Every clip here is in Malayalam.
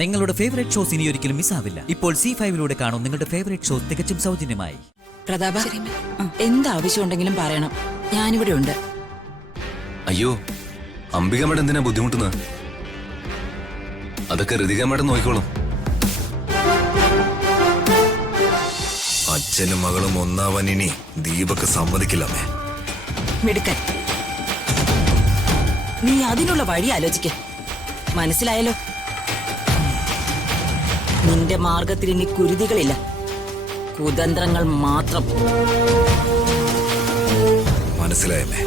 നിങ്ങളുടെ ഫേവറേറ്റ് ഷോസ് ഇനി ഒരിക്കലും മിസ്സാവില്ല. ഇപ്പോൾ C5 കാണും നിങ്ങളുടെ ഫേവറേറ്റ് ഷോസ് തികച്ചും സൗജന്യമായി. പ്രതാപ, എന്താവശ്യമുണ്ടെങ്കിലും പറയണം, ഞാനിവിടെ ഉണ്ട്. അയ്യോ, അംബിക മേഡം എന്തിനാ ബുദ്ധിമുട്ടുന്നത്? അതൊക്കെ ഋതിക മേഡം നോക്കിക്കോളും. അച്ഛനും മകളും ഒന്നാവാൻ ഇനി ദീപക്ക് സമ്മതിക്കില്ലമ്മേ. മിടുക്കൻ, നീ അതിനുള്ള വഴി ആലോചിക്ക. മനസ്സിലായല്ലോ? നിന്റെ മാർഗത്തിൽ ഇനി കുരുതികളില്ല, കുതന്ത്രങ്ങൾ മാത്രം. മനസ്സിലായമ്മേ.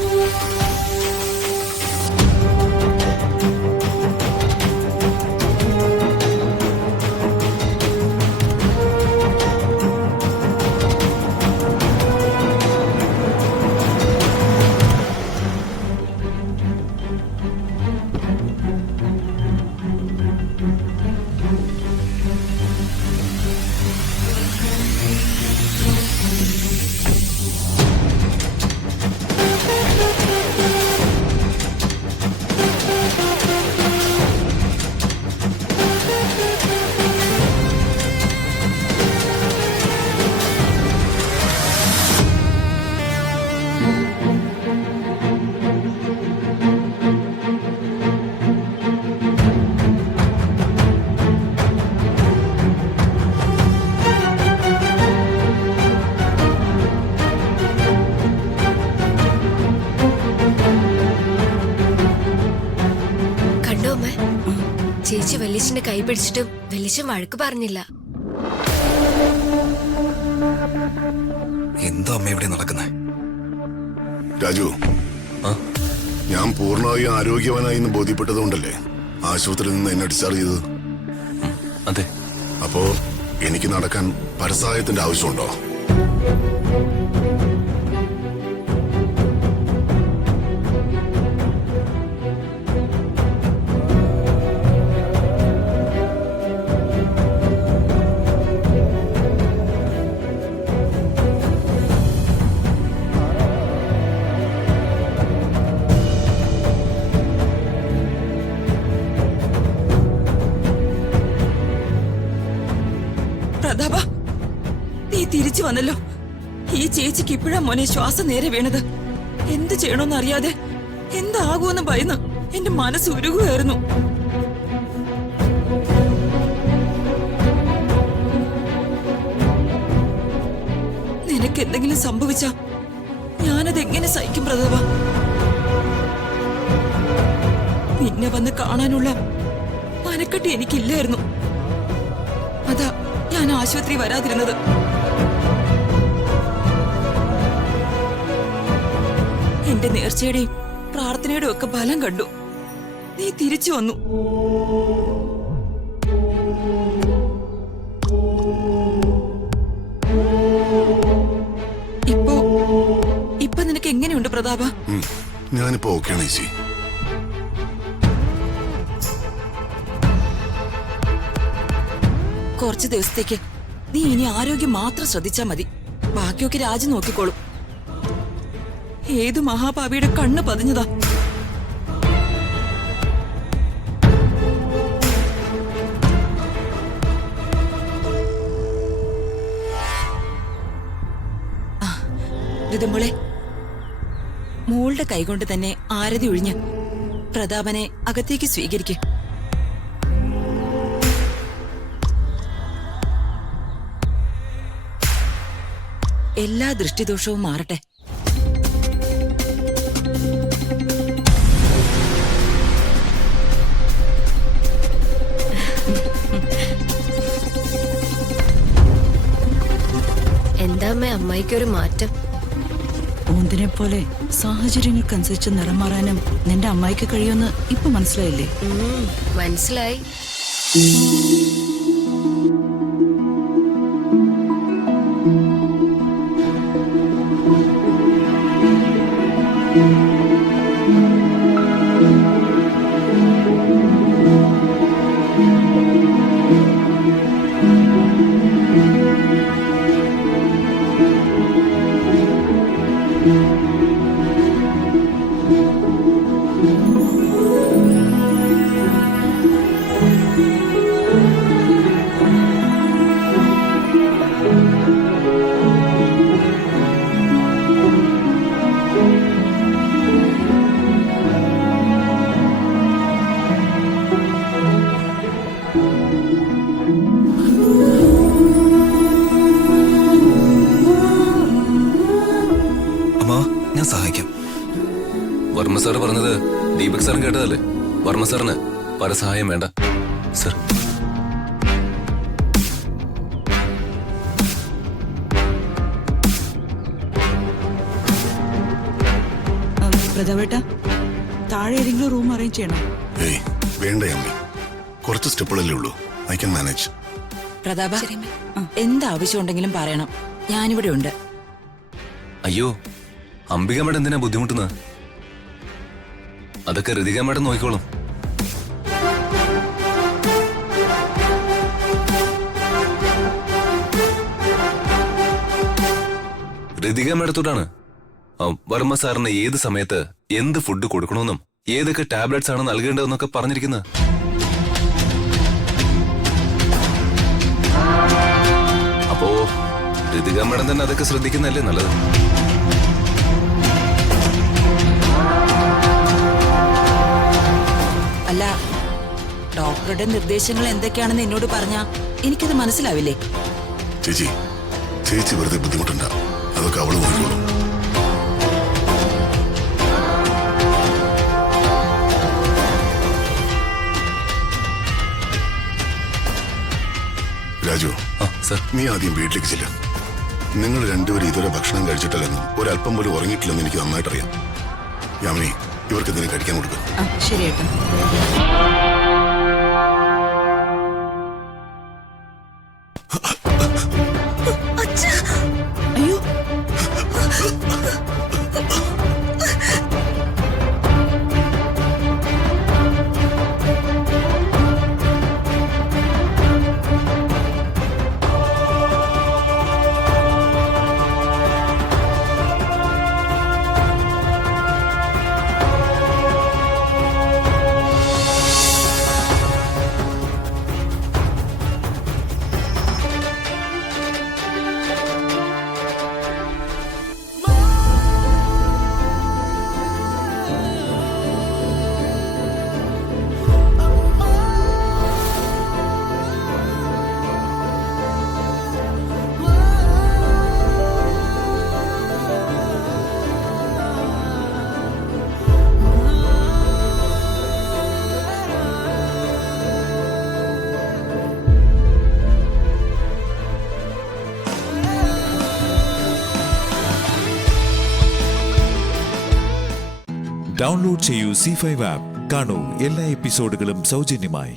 ചേച്ചി വല്യച്ഛന്റെ കൈ പിടിച്ചിട്ടും വല്യച്ഛൻ വഴക്ക് പറഞ്ഞില്ല. എന്താ അമ്മ ഇവിടെ നടക്കുന്നേ? രാജു, ഞാൻ പൂർണ്ണമായും ആരോഗ്യവാനായി എന്ന് ബോധ്യപ്പെട്ടതുകൊണ്ടല്ലേ ആശുപത്രിയിൽ നിന്ന് എന്നെ ഡിസ്ചാർജ് ചെയ്തത്? അതെ. അപ്പോ എനിക്ക് നടക്കാൻ പരസഹായത്തിന്റെ ആവശ്യമുണ്ടോ? പ്രതാപ, നീ തിരിച്ചു വന്നല്ലോ. ഈ ചേച്ചിക്ക് ഇപ്പോഴാ മോനെ ശ്വാസം നേരെ വീണത്. എന്ത് ചെയ്യണമെന്ന് അറിയാതെ എന്താകുമെന്ന് ഭയന്ന് എന്റെ മനസ്സ് ഉരുകുകയായിരുന്നു. നിനക്ക് എന്തെങ്കിലും സംഭവിച്ചാ ഞാനത് എങ്ങനെ സഹിക്കും പ്രതാപ? നിന്നെ വന്ന് കാണാനുള്ള മനക്കെട്ടി എനിക്കില്ലായിരുന്നു. അതാ ഞാൻ ആശുപത്രി വരാതിരുന്നത്. എന്റെ നേർച്ചയുടെയും പ്രാർത്ഥനയുടെയും ഒക്കെ ഫലം കണ്ടു. നീ തിരിച്ചു വന്നു. ഇപ്പൊ നിനക്ക് എങ്ങനെയുണ്ട് പ്രതാപ? ഞാനിപ്പോ ഓക്കെയാണ് ചേച്ചി. കുറച്ചു ദിവസത്തേക്ക് നീ ഇനി ആരോഗ്യം മാത്രം ശ്രദ്ധിച്ചാ മതി. ബാക്കിയൊക്കെ രാജു നോക്കിക്കോളും. ഏതു മഹാപാപിയുടെ കണ്ണ് പതിഞ്ഞതാ. ഋതുമോളെ, മോളുടെ കൈകൊണ്ട് തന്നെ ആരതി ഒഴിഞ്ഞ് പ്രതാപനെ അകത്തേക്ക് സ്വീകരിക്കും. എല്ലാ ദൃഷ്ടിദോഷവും മാറട്ടെ. എന്താ അമ്മായിക്കൊരു മാറ്റം? ഓന്തിനെ പോലെ സാഹചര്യങ്ങൾക്കനുസരിച്ച് നിറം മാറാനും നിന്റെ അമ്മായിക്ക് കഴിയുമെന്ന് ഇപ്പൊ മനസ്സിലായില്ലേ? മനസ്സിലായി. സാർ പറഞ്ഞത് ദീപക് സാറും കേട്ടതല്ലേ? വർമ്മ സാറിന് പരസഹായം വേണ്ട. സർ, പ്രതാപേട്ട, താഴെ ഏതെങ്കിലും റൂം അറേഞ്ച് ചെയ്യണം. ഏയ് വേണ്ട അമ്മി, കുറച്ച് സ്റ്റെപ്പുകളല്ലേ ഉള്ളൂ. I can manage. പ്രതാപ, എന്താവശ്യം ഉണ്ടെങ്കിലും പറയണം, ഞാനിവിടെ ഉണ്ട്. അയ്യോ, അംബിക മേഡം എന്തിനാ ബുദ്ധിമുട്ടുന്നത്? അതൊക്കെ ഋതിക മേഡം നോക്കിക്കോളും. ഋതിക മേഡത്തോടാണ് വർമ്മ സാറിന് ഏത് സമയത്ത് എന്ത് ഫുഡ് കൊടുക്കണമെന്നും ഏതൊക്കെ ടാബ്ലറ്റ്സ് ആണ് നൽകേണ്ടതെന്നൊക്കെ പറഞ്ഞിരിക്കുന്നത്. അപ്പോ ഋതിക മേഡം തന്നെ അതൊക്കെ ശ്രദ്ധിക്കുന്നതല്ലേ നല്ലത്? അല്ല, ഡോക്ടറുടെ നിർദ്ദേശങ്ങൾ എന്തൊക്കെയാണെന്ന് എന്നോട് പറഞ്ഞാ എനിക്കത് മനസ്സിലാവില്ലേ? ചേച്ചി, ചേച്ചി വെറുതെ ബുദ്ധിമുട്ടണ്ട, അതൊക്കെ അവള് നോക്കിക്കോളും. രാജു, സർ, നീ ആദ്യം വീട്ടിലേക്ക് ചെല്ലും. നിങ്ങൾ രണ്ടുപേരും ഇതുവരെ ഭക്ഷണം കഴിച്ചിട്ടില്ലെന്നും ഒരല്പം പോലും ഉറങ്ങിയിട്ടില്ലെന്ന് എനിക്ക് നന്നായിട്ടറിയാം. യാമിനി, ഇവർക്ക് ഇതിനെ കഴിക്കാൻ കൊടുക്കുക. ശരി ഏട്ടാ. അയ്യോ, ഡൗൺലോഡ് ചെയ്യൂ C5 ആപ്പ്. കാണൂ എല്ലാ എപ്പിസോഡുകളും സൗജന്യമായി.